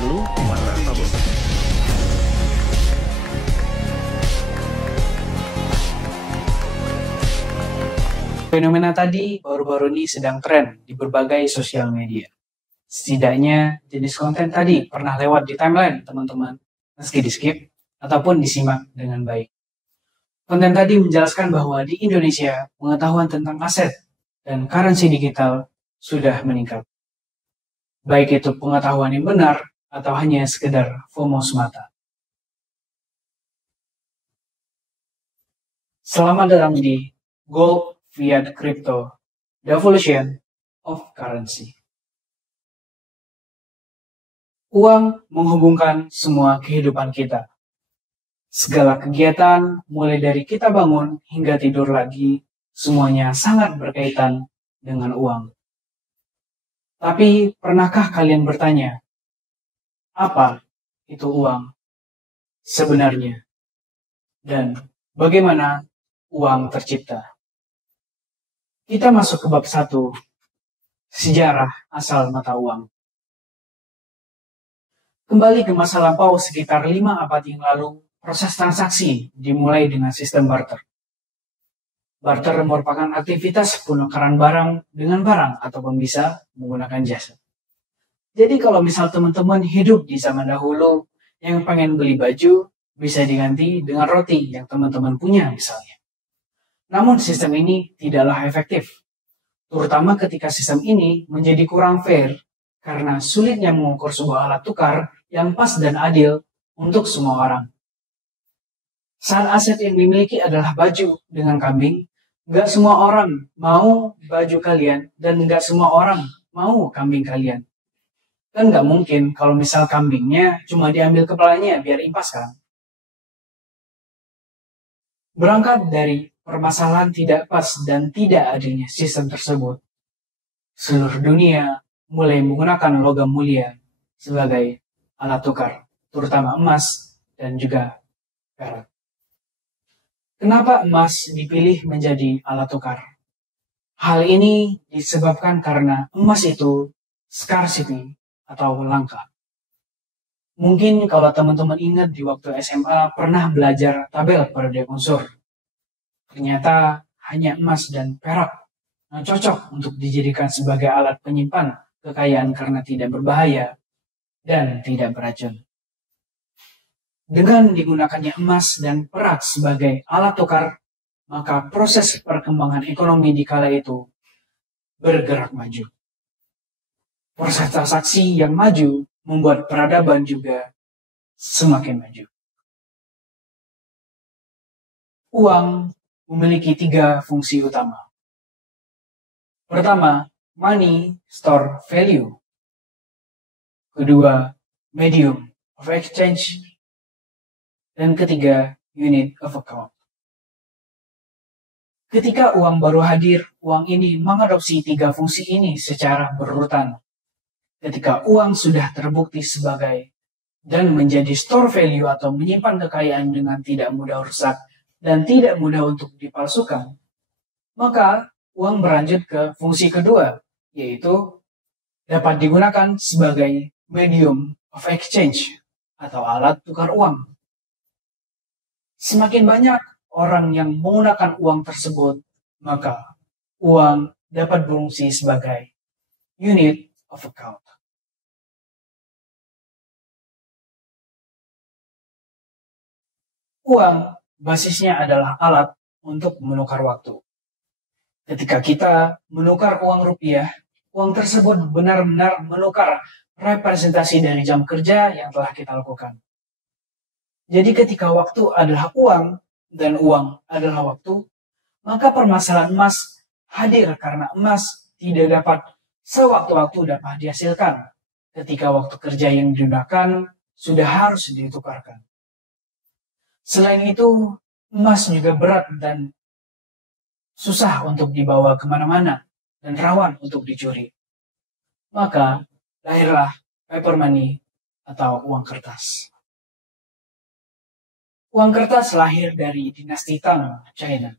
Parlu, Muara Tabor. Fenomena tadi baru-baru ini sedang tren di berbagai sosial media. Setidaknya jenis konten tadi pernah lewat di timeline teman-teman, meski di-skip ataupun disimak dengan baik. Konten tadi menjelaskan bahwa di Indonesia pengetahuan tentang aset dan currency digital sudah meningkat. Baik itu pengetahuan yang benar atau hanya sekedar FOMO semata. Selamat datang di Gold Fiat Crypto, The Evolution of Currency. Uang menghubungkan semua kehidupan kita. Segala kegiatan, mulai dari kita bangun hingga tidur lagi, semuanya sangat berkaitan dengan uang. Tapi pernahkah kalian bertanya, apa itu uang sebenarnya? Dan bagaimana uang tercipta? Kita masuk ke bab 1, sejarah asal mata uang. Kembali ke masa lampau sekitar 5 abad yang lalu, proses transaksi dimulai dengan sistem barter. Barter merupakan aktivitas penukaran barang dengan barang ataupun bisa menggunakan jasa. Jadi kalau misal teman-teman hidup di zaman dahulu yang pengen beli baju, bisa diganti dengan roti yang teman-teman punya misalnya. Namun sistem ini tidaklah efektif, terutama ketika sistem ini menjadi kurang fair karena sulitnya mengukur sebuah alat tukar yang pas dan adil untuk semua orang. Saat aset yang dimiliki adalah baju dengan kambing, nggak semua orang mau baju kalian dan nggak semua orang mau kambing kalian. Kan nggak mungkin kalau misal kambingnya cuma diambil kepalanya biar impas kan? Berangkat dari permasalahan tidak pas dan tidak adilnya sistem tersebut, seluruh dunia mulai menggunakan logam mulia sebagai alat tukar, terutama emas dan juga perak. Kenapa emas dipilih menjadi alat tukar? Hal ini disebabkan karena emas itu scarcity atau langka. Mungkin kalau teman-teman ingat di waktu SMA pernah belajar tabel periode unsur. Ternyata hanya emas dan perak yang cocok untuk dijadikan sebagai alat penyimpan kekayaan karena tidak berbahaya dan tidak beracun. Dengan digunakannya emas dan perak sebagai alat tukar, maka proses perkembangan ekonomi di kala itu bergerak maju. Proses transaksi yang maju membuat peradaban juga semakin maju. Uang memiliki 3 fungsi utama. Pertama, money store value. Kedua, medium of exchange. Dan ketiga, unit of account. Ketika uang baru hadir, uang ini mengadopsi 3 fungsi ini secara berurutan. Ketika uang sudah terbukti sebagai dan menjadi store value atau menyimpan kekayaan dengan tidak mudah rusak dan tidak mudah untuk dipalsukan, maka uang berlanjut ke fungsi kedua, yaitu dapat digunakan sebagai medium of exchange atau alat tukar uang. Semakin banyak orang yang menggunakan uang tersebut, maka uang dapat berfungsi sebagai unit of account. Uang basisnya adalah alat untuk menukar waktu. Ketika kita menukar uang rupiah, uang tersebut benar-benar menukar representasi dari jam kerja yang telah kita lakukan. Jadi ketika waktu adalah uang dan uang adalah waktu, maka permasalahan emas hadir karena emas tidak dapat sewaktu-waktu dapat dihasilkan ketika waktu kerja yang digunakan sudah harus ditukarkan. Selain itu, emas juga berat dan susah untuk dibawa kemana-mana dan rawan untuk dicuri. Maka lahirlah paper money atau uang kertas. Uang kertas lahir dari dinasti Tang, China.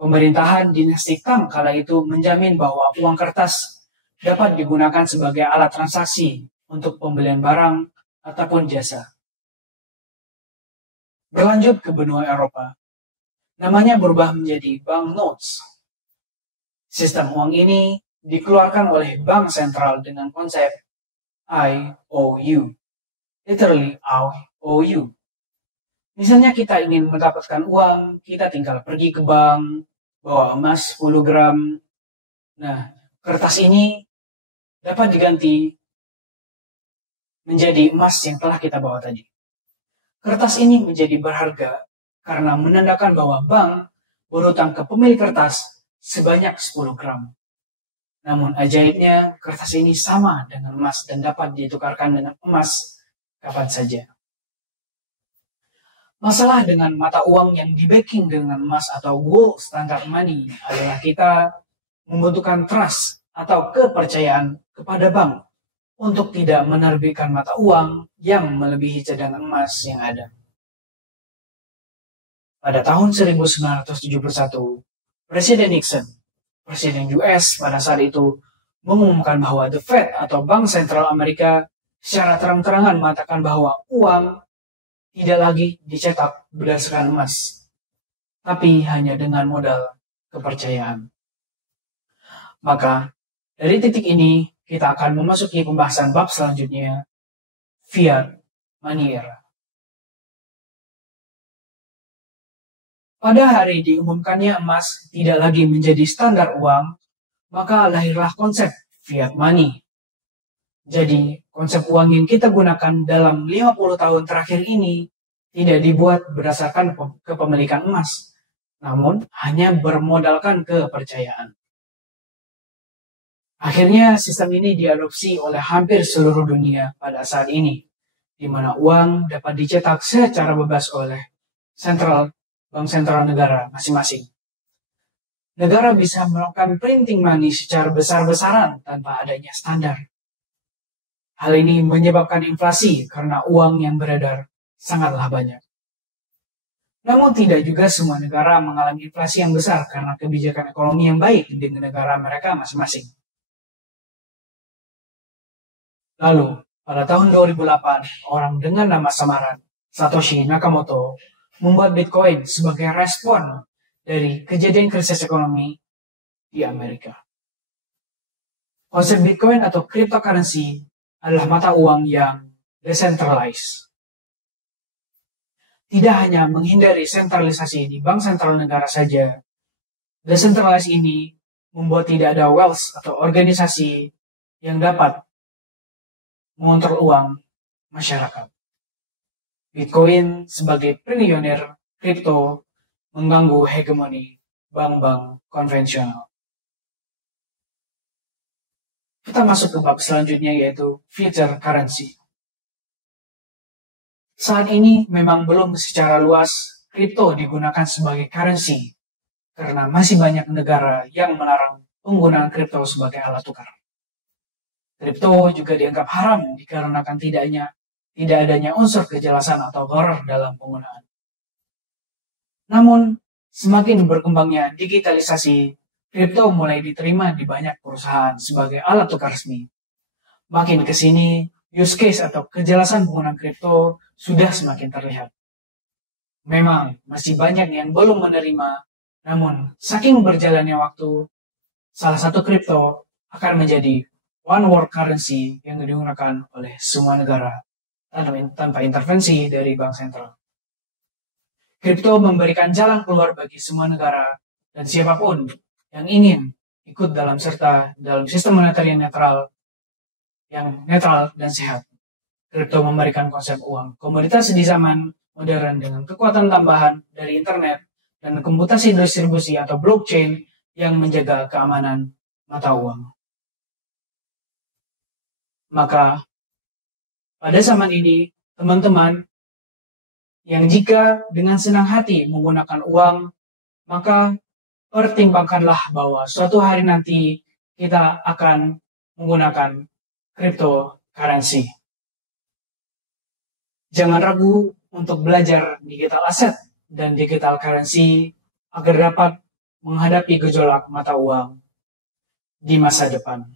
Pemerintahan dinasti Tang kala itu menjamin bahwa uang kertas dapat digunakan sebagai alat transaksi untuk pembelian barang ataupun jasa. Berlanjut ke benua Eropa, namanya berubah menjadi banknotes. Sistem uang ini dikeluarkan oleh bank sentral dengan konsep IOU, literally IOU. Misalnya kita ingin mendapatkan uang, kita tinggal pergi ke bank, bawa emas 10 gram. Nah, kertas ini dapat diganti menjadi emas yang telah kita bawa tadi. Kertas ini menjadi berharga karena menandakan bahwa bank berutang ke pemilik kertas sebanyak 10 gram. Namun ajaibnya, kertas ini sama dengan emas dan dapat ditukarkan dengan emas kapan saja. Masalah dengan mata uang yang di-backing dengan emas atau gold standard money adalah kita membutuhkan trust atau kepercayaan kepada bank untuk tidak menerbitkan mata uang yang melebihi cadangan emas yang ada. Pada tahun 1971, Presiden Nixon, Presiden US pada saat itu, mengumumkan bahwa The Fed atau Bank Sentral Amerika secara terang-terangan mengatakan bahwa uang tidak lagi dicetak berdasarkan emas, tapi hanya dengan modal kepercayaan. Maka, dari titik ini, kita akan memasuki pembahasan bab selanjutnya, fiat money era. Pada hari diumumkannya emas tidak lagi menjadi standar uang, maka lahirlah konsep fiat money. Jadi, konsep uang yang kita gunakan dalam 50 tahun terakhir ini tidak dibuat berdasarkan kepemilikan emas, namun hanya bermodalkan kepercayaan. Akhirnya, sistem ini diadopsi oleh hampir seluruh dunia pada saat ini, di mana uang dapat dicetak secara bebas oleh bank sentral negara masing-masing. Negara bisa melakukan printing money secara besar-besaran tanpa adanya standar. Hal ini menyebabkan inflasi karena uang yang beredar sangatlah banyak. Namun tidak juga semua negara mengalami inflasi yang besar karena kebijakan ekonomi yang baik di negara mereka masing-masing. Lalu, pada tahun 2008, orang dengan nama samaran Satoshi Nakamoto membuat Bitcoin sebagai respon dari kejadian krisis ekonomi di Amerika. Konsep Bitcoin atau cryptocurrency adalah mata uang yang decentralized. Tidak hanya menghindari sentralisasi di bank sentral negara saja, decentralized ini membuat tidak ada wealth atau organisasi yang dapat mengontrol uang masyarakat. Bitcoin sebagai pioner kripto mengganggu hegemoni bank-bank konvensional. Kita masuk ke bab selanjutnya yaitu future currency. Saat ini memang belum secara luas kripto digunakan sebagai currency karena masih banyak negara yang melarang penggunaan kripto sebagai alat tukar. Kripto juga dianggap haram dikarenakan tidak adanya unsur kejelasan atau gharar dalam penggunaan. Namun, semakin berkembangnya digitalisasi, kripto mulai diterima di banyak perusahaan sebagai alat tukar resmi. Makin ke sini, use case atau kejelasan penggunaan kripto sudah semakin terlihat. Memang masih banyak yang belum menerima, namun saking berjalannya waktu, salah satu kripto akan menjadi one world currency yang digunakan oleh semua negara tanpa intervensi dari bank sentral. Kripto memberikan jalan keluar bagi semua negara dan siapapun yang ingin ikut serta dalam sistem moneter yang netral dan sehat. Kripto memberikan konsep uang komoditas di zaman modern dengan kekuatan tambahan dari internet dan komputasi distribusi atau blockchain yang menjaga keamanan mata uang. Maka, pada zaman ini, teman-teman, yang jika dengan senang hati menggunakan uang, maka pertimbangkanlah bahwa suatu hari nanti kita akan menggunakan cryptocurrency. Jangan ragu untuk belajar digital asset dan digital currency agar dapat menghadapi gejolak mata uang di masa depan.